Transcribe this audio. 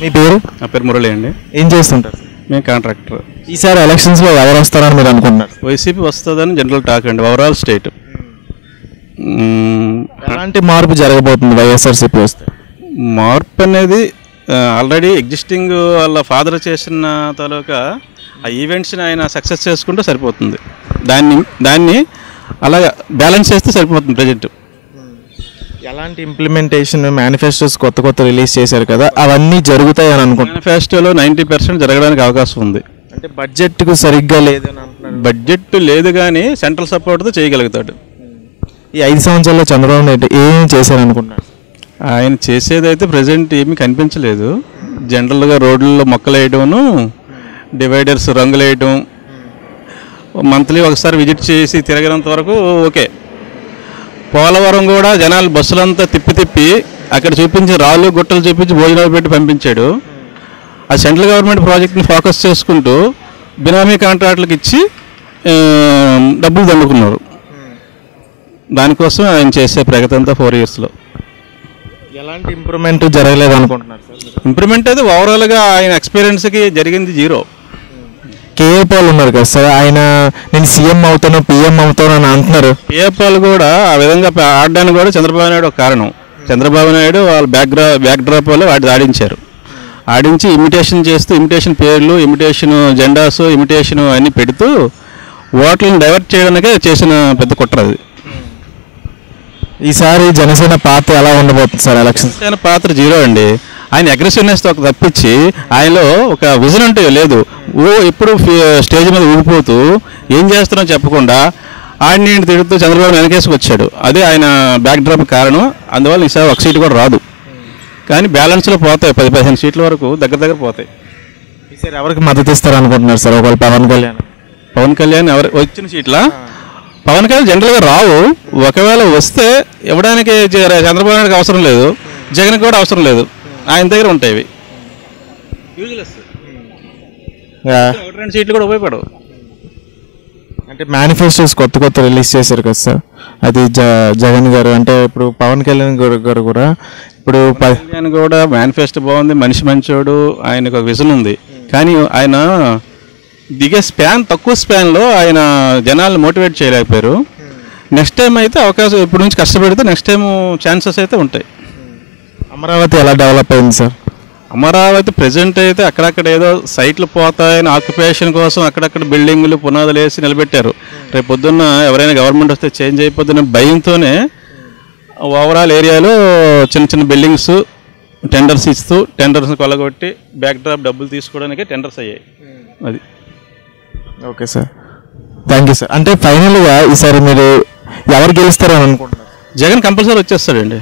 మీ పేరు? నా పేరు మురళి అండి. ఏం చేస్తుంటారు? మేము కాంట్రాక్టర్. ఈసారి ఎలక్షన్స్లో ఎవరు వస్తారని మీరు అనుకుంటున్నారు? వైసీపీ వస్తుందని జనరల్ టాక్ అండి, ఓవరాల్ స్టేట్. ఎలాంటి మార్పు జరగబోతుంది వైఎస్ఆర్సీపీ వస్తే? మార్పు అనేది ఆల్రెడీ ఎగ్జిస్టింగ్ వాళ్ళ ఫాదర్ చేసిన తాలూకా ఆ ఈవెంట్స్ని ఆయన సక్సెస్ చేసుకుంటే సరిపోతుంది. దాన్ని అలా బ్యాలెన్స్ చేస్తే సరిపోతుంది. ప్రజెంట్ ఎలాంటి ఇంప్లిమెంటేషన్ మేనిఫెస్టోస్ కొత్త రిలీజ్ చేశారు కదా, అవన్నీ జరుగుతాయి అని అనుకుంటున్నాను. మేనిఫెస్టోలో 90% జరగడానికి అవకాశం ఉంది. అంటే బడ్జెట్కు సరిగ్గా లేదని అంటున్నారు. బడ్జెట్ లేదు కానీ సెంట్రల్ సపోర్ట్తో చేయగలుగుతాడు. ఈ 5 సంవత్సరాల్లో చంద్రబాబు నాయుడు ఏం చేశారనుకుంటున్నారు? ఆయన చేసేదైతే ప్రజెంట్ ఏమీ కనిపించలేదు. జనరల్గా రోడ్లలో మొక్కలు వేయడము, డివైడర్స్ రంగులు వేయడం, మంత్లీ ఒకసారి విజిట్ చేసి తిరగనంత వరకు ఓకే. పోలవరం కూడా జనాలు బస్సులంతా తిప్పి అక్కడ చూపించి రాళ్ళు గుట్టలు చూపించి భోజనాలు పెట్టి పంపించాడు. ఆ సెంట్రల్ గవర్నమెంట్ ప్రాజెక్ట్ని ఫోకస్ చేసుకుంటూ బినామీ కాంట్రాక్టులకు ఇచ్చి డబ్బులు దండుకున్నారు. దానికోసం ఆయన చేసే ప్రగతి అంతా 4 ఇయర్స్లో ఎలాంటి ఇంప్రూవ్మెంట్ జరగలేదు అనుకుంటున్నారు సార్? ఇంప్రూవ్మెంట్ అయితే ఓవరాల్గా ఆయన ఎక్స్పీరియన్స్కి జరిగింది 0. కేఏ పాల్ ఉన్నారు కదా సార్, ఆయన నేను సీఎం అవుతాను పిఎం అవుతాను అని అంటున్నారు. కేఏ పాల్ కూడా ఆ విధంగా ఆడడానికి కూడా చంద్రబాబు నాయుడు ఒక కారణం. చంద్రబాబు నాయుడు వాళ్ళ బ్యాక్ డ్రాప్ వల్ల వాటి ఆడించి ఇమిటేషన్ చేస్తూ, ఇమిటేషన్ పేర్లు, ఇమిటేషన్ జెండాస్, ఇమిటేషన్ అన్నీ పెడుతూ ఓట్లను డైవర్ట్ చేయడానికే చేసిన పెద్ద కుట్ర అది. ఈసారి జనసేన పాత్ర ఎలా ఉండబోతుంది సార్ ఎలక్షన్? జనసేన పాత్ర 0 అండి. ఆయన అగ్రెసివ్నెస్ ఒక తప్పించి ఆయనలో ఒక విజన్ అంటే లేదు. ఎప్పుడు స్టేజ్ మీద ఊగిపోతూ ఏం చేస్తానో చెప్పకుండా ఆడిని తిడుతూ చంద్రబాబు వెనకేసుకు వచ్చాడు. అదే ఆయన బ్యాక్ డ్రాప్ కారణం. అందువల్ల ఈసారి ఒక సీటు కూడా రాదు. కానీ బ్యాలెన్స్లో పోతాయి, 10-15 సీట్ల వరకు దగ్గర పోతాయి. ఈసారి ఎవరికి మద్దతు ఇస్తారు అనుకుంటున్నారు సార్? ఒకవేళ పవన్ కళ్యాణ్ ఎవరు వచ్చిన సీట్ల పవన్ కళ్యాణ్ జనరల్గా రావు. ఒకవేళ వస్తే ఇవ్వడానికి చంద్రబాబు నాయుడుకి అవసరం లేదు, జగన్కి కూడా అవసరం లేదు. ఆయన దగ్గర ఉంటాయి. 2 సీట్లు కూడా ఉపయోగపడవు. అంటే మేనిఫెస్టోస్ కొత్త రిలీజ్ చేశారు కదా సార్, అది జగన్ గారు అంటే ఇప్పుడు పవన్ కళ్యాణ్ గారు కూడా ఇప్పుడు కళ్యాణ్ కూడా మేనిఫెస్టో బాగుంది, మనిషి మంచోడు, ఆయనకు ఒక విజన్ ఉంది. కానీ ఆయన దిగే తక్కువ స్పాన్లో ఆయన జనాలను మోటివేట్ చేయలేకపోయారు. నెక్స్ట్ టైం అయితే అవకాశం ఇప్పుడు నుంచి కష్టపడితే నెక్స్ట్ టైం ఛాన్సెస్ అయితే ఉంటాయి. అమరావతి ఎలా డెవలప్ అయింది సార్? అమరావతి ప్రజెంట్ అయితే అక్కడక్కడ ఏదో సైట్లు పోతాయని ఆక్యుపేషన్ కోసం అక్కడక్కడ బిల్డింగులు పునాదులు వేసి నిలబెట్టారు. రేపు పొద్దున్న ఎవరైనా గవర్నమెంట్ వస్తే చేంజ్ అయిపోతున్న భయంతోనే ఓవరాల్ ఏరియాలో చిన్న బిల్డింగ్స్ టెండర్స్ ఇస్తూ టెండర్స్ని కొలగొట్టి బ్యాక్ డ్రాప్ డబ్బులు తీసుకోవడానికి టెండర్స్ అయ్యాయి. అది okay sir, thank you sir. అంటే ఫైనల్గా ఈసారి మీరు ఎవరు గెలుస్తారని అనుకుంటున్నారు? జగన్ కంపల్సరీ వచ్చేస్తాడండి.